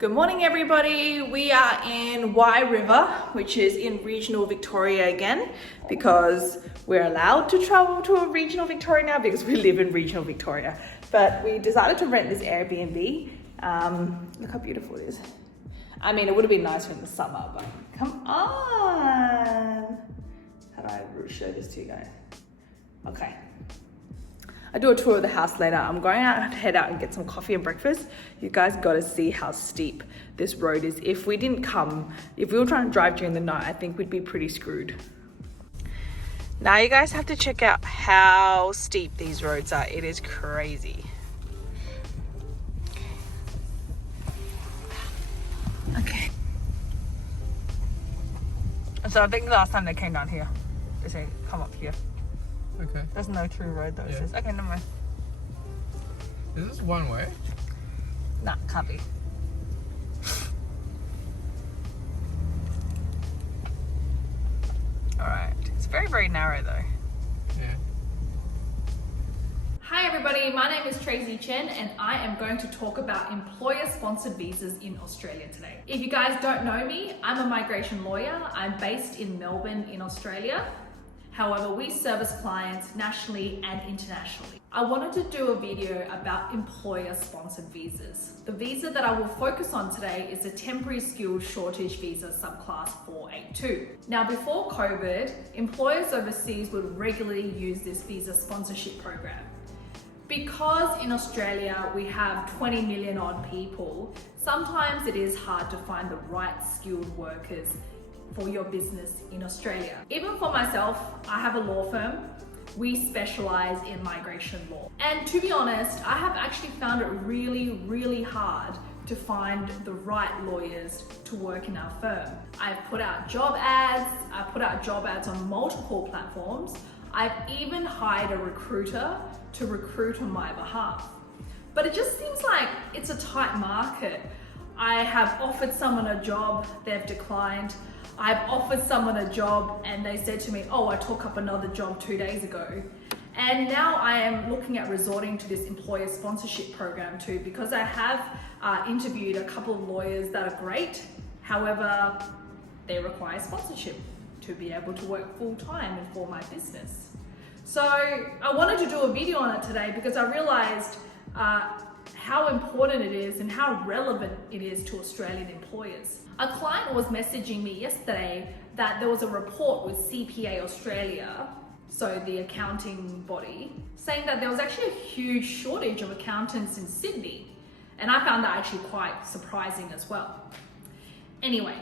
Good morning, everybody. We are in Wye River, which is in regional Victoria again, because we're allowed to travel to a regional Victoria now because we live in regional Victoria. But we decided to rent this Airbnb. Look how beautiful it is. I mean, it would have been nicer in the summer, but come on. How do I show this to you guys? Okay. I do a tour of the house later. I'm going out to head out and get some coffee and breakfast. You guys got to see how steep this road is. If we were trying to drive during the night, I think we'd be pretty screwed. Now you guys have to check out how steep these roads are. It is crazy. Okay. So I think the last time they came down here, they say come up here. Okay. There's no true road though. Yeah. Okay, never mind. Is this one way? Nah, can't be. Alright. It's very, very narrow though. Yeah. Hi everybody, my name is Traci Chen and I am going to talk about employer-sponsored visas in Australia today. If you guys don't know me, I'm a migration lawyer. I'm based in Melbourne in Australia. However, we service clients nationally and internationally. I wanted to do a video about employer-sponsored visas. The visa that I will focus on today is the Temporary Skilled Shortage Visa subclass 482. Now, before COVID, employers overseas would regularly use this visa sponsorship program. Because in Australia we have 20 million odd people, sometimes it is hard to find the right skilled workers for your business in Australia. Even for myself, I have a law firm. We specialize in migration law. And to be honest, I have actually found it really, really hard to find the right lawyers to work in our firm. I've put out job ads. I put out job ads on multiple platforms. I've even hired a recruiter to recruit on my behalf. But it just seems like it's a tight market. I have offered someone a job, they've declined. I've offered someone a job and they said to me, oh, I took up another job 2 days ago. And now I am looking at resorting to this employer sponsorship program too, because I have interviewed a couple of lawyers that are great. However, they require sponsorship to be able to work full time and for my business. So I wanted to do a video on it today because I realized how important it is and how relevant it is to Australian employers. A client was messaging me yesterday that there was a report with CPA Australia, so the accounting body, saying that there was actually a huge shortage of accountants in Sydney. And I found that actually quite surprising as well. Anyway,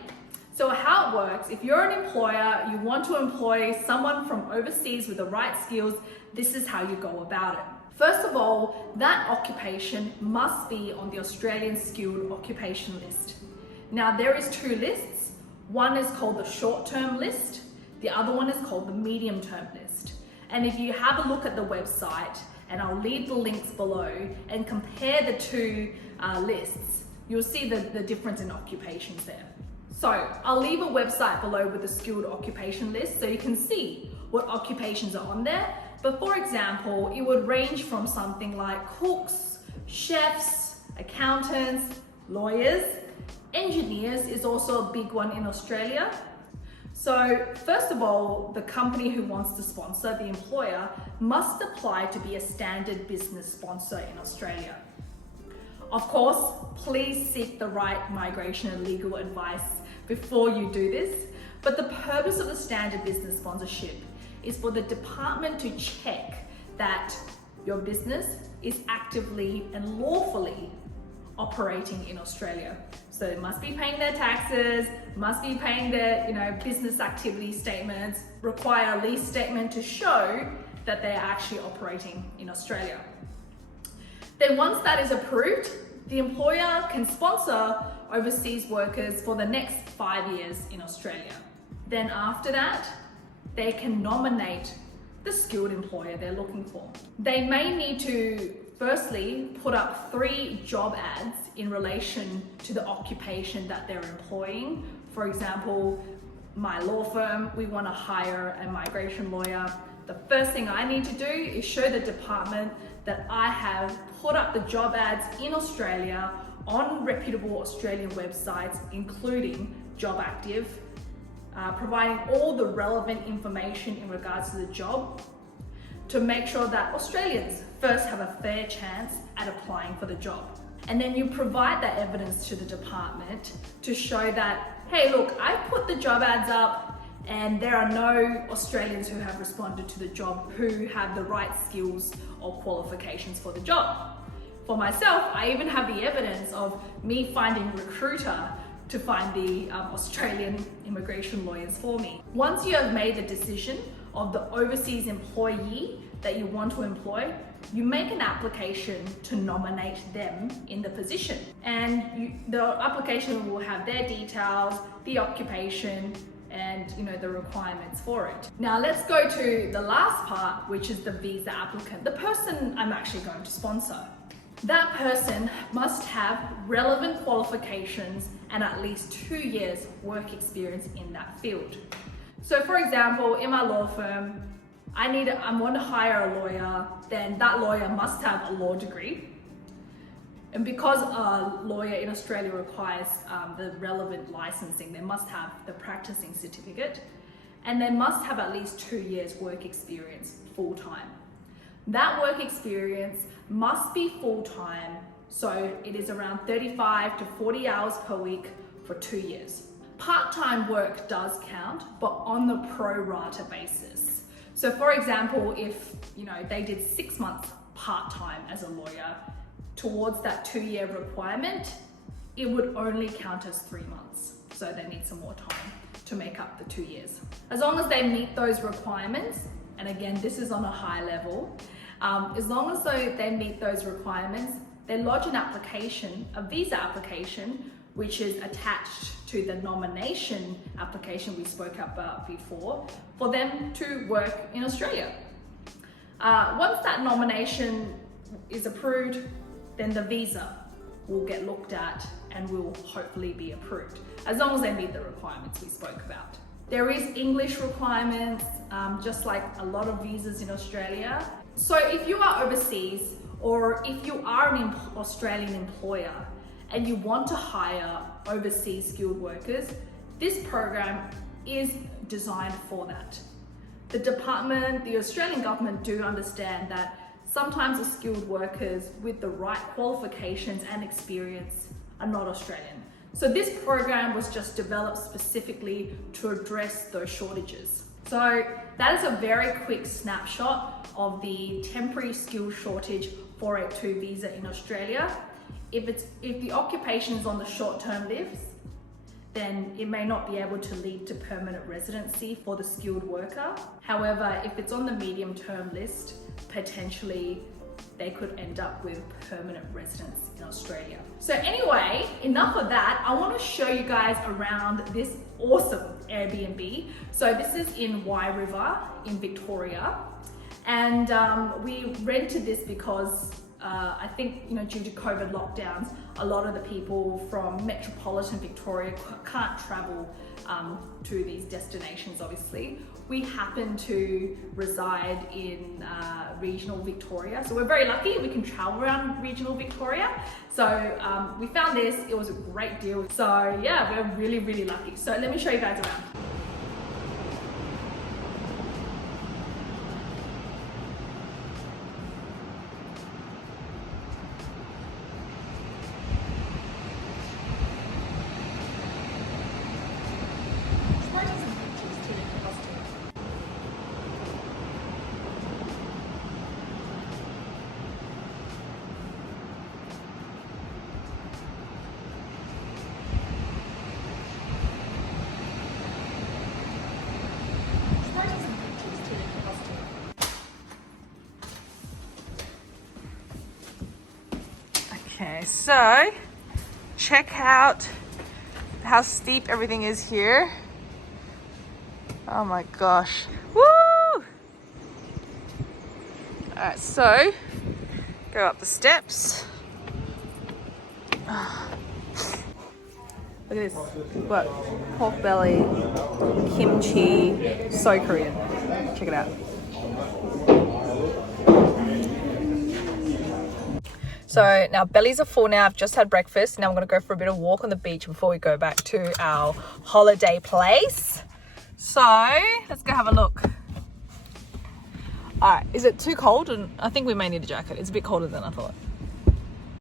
so how it works, if you're an employer, you want to employ someone from overseas with the right skills, this is how you go about it. First of all, that occupation must be on the Australian Skilled Occupation List. Now there is two lists. One is called the short-term list. The other one is called the medium-term list. And if you have a look at the website, and I'll leave the links below, and compare the two lists, you'll see the difference in occupations there. So I'll leave a website below with the skilled occupation list so you can see what occupations are on there. But for example, it would range from something like cooks, chefs, accountants, lawyers. Engineers is also a big one in Australia. So first of all, the company who wants to sponsor, the employer, must apply to be a standard business sponsor in Australia. Of course, please seek the right migration and legal advice before you do this. But the purpose of the standard business sponsorship is for the department to check that your business is actively and lawfully operating in Australia. So they must be paying their taxes, must be paying their business activity statements, require a lease statement to show that they're actually operating in Australia. Then once that is approved, the employer can sponsor overseas workers for the next 5 years in Australia. Then after that, they can nominate the skilled employer they're looking for. They may need to firstly put up 3 job ads in relation to the occupation that they're employing. For example, my law firm, we want to hire a migration lawyer. The first thing I need to do is show the department that I have put up the job ads in Australia on reputable Australian websites, including Job Active, providing all the relevant information in regards to the job to make sure that Australians first have a fair chance at applying for the job. And then you provide that evidence to the department to show that, hey, look, I put the job ads up and there are no Australians who have responded to the job who have the right skills or qualifications for the job. For myself, I even have the evidence of me finding Recruiter to find the Australian immigration lawyers for me. Once you have made the decision of the overseas employee that you want to employ, you make an application to nominate them in the position. And the application will have their details, the occupation, and the requirements for it. Now let's go to the last part, which is the visa applicant, the person I'm actually going to sponsor. That person must have relevant qualifications and at least 2 years work experience in that field. So for example, in my law firm, I want to hire a lawyer, then that lawyer must have a law degree. And because a lawyer in Australia requires the relevant licensing, they must have the practicing certificate, and they must have at least 2 years work experience full-time. That work experience must be full-time, so it is around 35 to 40 hours per week for 2 years. Part-time work does count, but on the pro rata basis. So for example, if they did 6 months part-time as a lawyer towards that 2-year requirement, it would only count as 3 months. So they need some more time to make up the 2 years. As long as they meet those requirements, and again, this is on a high level, as long as they meet those requirements, they lodge an application, a visa application, which is attached to the nomination application we spoke about before, for them to work in Australia. Once that nomination is approved, then the visa will get looked at and will hopefully be approved, as long as they meet the requirements we spoke about. There is English requirements, just like a lot of visas in Australia. So if you are overseas, or if you are an Australian employer and you want to hire overseas skilled workers, this program is designed for that. The Australian government do understand that sometimes the skilled workers with the right qualifications and experience are not Australian. So this program was just developed specifically to address those shortages. So that is a very quick snapshot of the temporary skill shortage 482 visa in Australia. If the occupation is on the short-term list, then it may not be able to lead to permanent residency for the skilled worker. However, if it's on the medium-term list, potentially they could end up with permanent residence in Australia. So anyway, enough of that. I want to show you guys around this awesome Airbnb. So this is in Wye River in Victoria. And we rented this because I think due to COVID lockdowns, a lot of the people from metropolitan Victoria can't travel to these destinations, obviously. We happen to reside in regional Victoria, so we're very lucky we can travel around regional Victoria. So we found this, it was a great deal. So yeah, we're really, really lucky. So let me show you guys around. Okay, so check out how steep everything is here. Oh my gosh. Woo! Alright, so go up the steps. Look at this. We've got pork belly, kimchi, so Korean. Check it out. So now bellies are full now. I've just had breakfast. Now I'm going to go for a bit of walk on the beach before we go back to our holiday place. So let's go have a look. All right, is it too cold? And I think we may need a jacket. It's a bit colder than I thought.